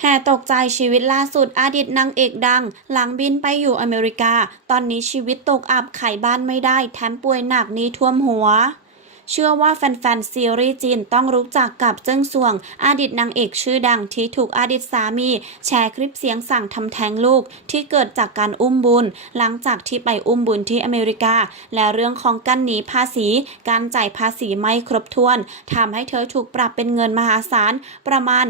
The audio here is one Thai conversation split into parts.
แห่ตกใจชีวิตล่าสุดอดีตนางเอกดัง หลังบินไปอยู่อเมริกา ตอนนี้ชีวิตตกอับขายบ้านไม่ได้ แถมป่วยหนักนี้ท่วมหัว เชื่อว่าแฟนๆซีรีส์จีนต้องรู้จักกับเจิ้งซวง อดีตนางเอกชื่อดังที่ถูกอดีตสามี แชร์คลิปเสียงสั่งทำแท้งลูกที่เกิดจากการอุ้มบุญ หลังจากที่ไปอุ้มบุญที่อเมริกา และเรื่องของการหนีภาษี การจ่ายภาษีไม่ครบถ้วนทำให้เธอถูกปรับเป็นเงินมหาศาลประมาณ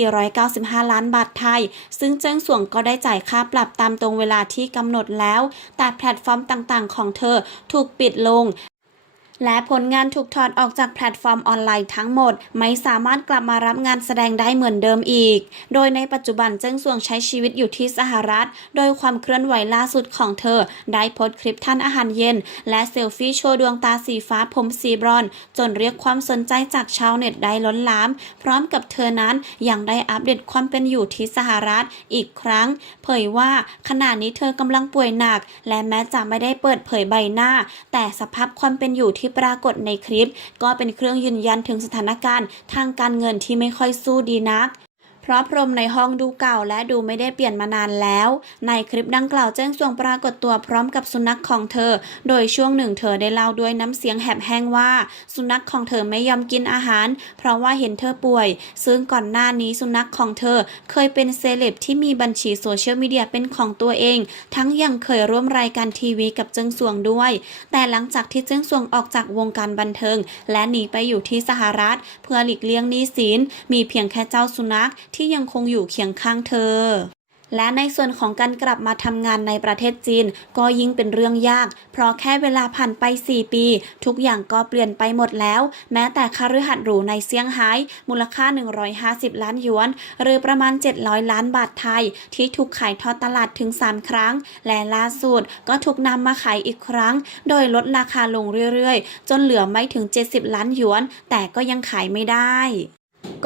1,495 ล้านบาทไทย ซึ่งเจิ้งสวงก็ได้จ่ายค่าปรับตามตรงเวลาที่กำหนดแล้ว แต่แพลตฟอร์มต่างๆ ของเธอถูกปิดลง และผลงานถูกถอดออกจากแพลตฟอร์มออนไลน์ทั้งหมด ไม่สามารถกลับมารับงานแสดงได้เหมือนเดิมอีก โดยในปัจจุบันเจิ้งซวงใช้ชีวิตอยู่ที่สหรัฐ โดยความเคลื่อนไหวล่าสุดของเธอ ได้โพสต์คลิปท่านอาหารเย็น และเซลฟี่โชว์ดวงตาสีฟ้าผมสีบรอน จนเรียกความสนใจจากชาวเน็ตได้ล้นหลาม พร้อมกับเธอนั้นยังได้อัปเดตความเป็นอยู่ที่สหรัฐอีกครั้ง เผยว่าขณะนี้เธอกำลังป่วยหนัก และแม้จะไม่ได้เปิดเผยใบหน้า แต่สภาพความเป็นอยู่ที่ปรากฏในคลิป ก็เป็นเครื่องยืนยันถึงสถานการณ์ ทางการเงินที่ไม่ค่อยสู้ดีนัก เพราะพรมในห้องดูเก่าและดูไม่ได้เปลี่ยนมานานแล้ว ในคลิปดังกล่าวแจ้งส่วงปรากฏตัวพร้อมกับสุนัขของเธอ โดยช่วงหนึ่งเธอได้เล่าด้วยน้ำเสียงแหบแห้งว่า สุนัขของเธอไม่ยอมกินอาหาร เพราะว่าเห็นเธอป่วย ซึ่งก่อนหน้านี้สุนัขของเธอเคยเป็นเซเลบที่มีบัญชีโซเชียลมีเดียเป็นของตัวเอง ทั้งยังเคยร่วมรายการทีวีกับเจิ้งสวงด้วย แต่หลังจากที่เจิ้งสวงออกจากวงการบันเทิง และหนีไปอยู่ที่สหรัฐ เพื่อหลีกเลี่ยงหนี้สินมีเพียงแค่เจ้าสุนัขที่ยังคงอยู่เคียงข้างเธอ และในส่วนของการกลับมาทำงานในประเทศจีน ก็ยิ่งเป็นเรื่องยาก เพราะแค่เวลาผ่านไป 4 ปี ทุกอย่างก็เปลี่ยนไปหมดแล้ว แม้แต่คฤหัสถ์หรูในเซี่ยงไฮ้มูลค่า 150 ล้านหยวน หรือประมาณ 700 ล้านบาทไทย ที่ถูกขายทอดตลาดถึง 3 ครั้ง และล่าสุดก็ถูกนำมาขายอีกครั้ง โดยลดราคาลงเรื่อยๆ จนเหลือไม่ถึง 70 ล้านหยวน แต่ก็ยังขายไม่ได้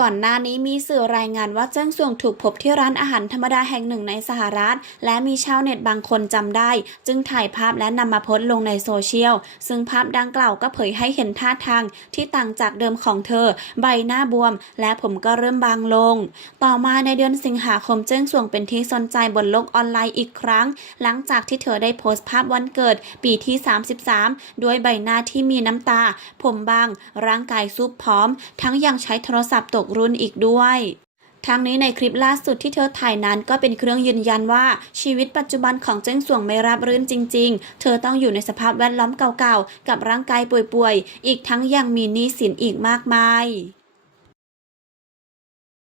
ก่อนหน้านี้มีสื่อรายงานว่าเจิ้งซวงถูกพบที่ร้านอาหารธรรมดาแห่งหนึ่งในสหรัฐ และมีชาวเน็ตบางคนจำได้ จึงถ่ายภาพและนำมาโพสต์ลงในโซเชียล ซึ่งภาพดังกล่าวก็เผยให้เห็นท่าทางที่ต่างจากเดิมของเธอ ใบหน้าบวม และผมก็เริ่มบางลง ต่อมาในเดือนสิงหาคมเจิ้งซวงเป็นที่สนใจบนโลกออนไลน์อีกครั้ง หลังจากที่เธอได้โพสต์ภาพวันเกิด ปีที่ 33 ด้วยใบหน้าที่มีน้ำตา ผมบาง ร่างกายซุบผอม ทั้งยังใช้โทรศัพท์ตกรุ่นอีกด้วยทั้งนี้ในคลิปล่าสุดที่เธอถ่ายนั้นก็เป็นเครื่องยืนยันว่าชีวิตปัจจุบันของเจ้งสวงไม่ราบรื่นจริง ๆ เธอต้องอยู่ในสภาพแวดล้อมเก่าๆ กับร่างกายป่วยๆ อีกทั้งยังมีหนี้สินอีกมากมาย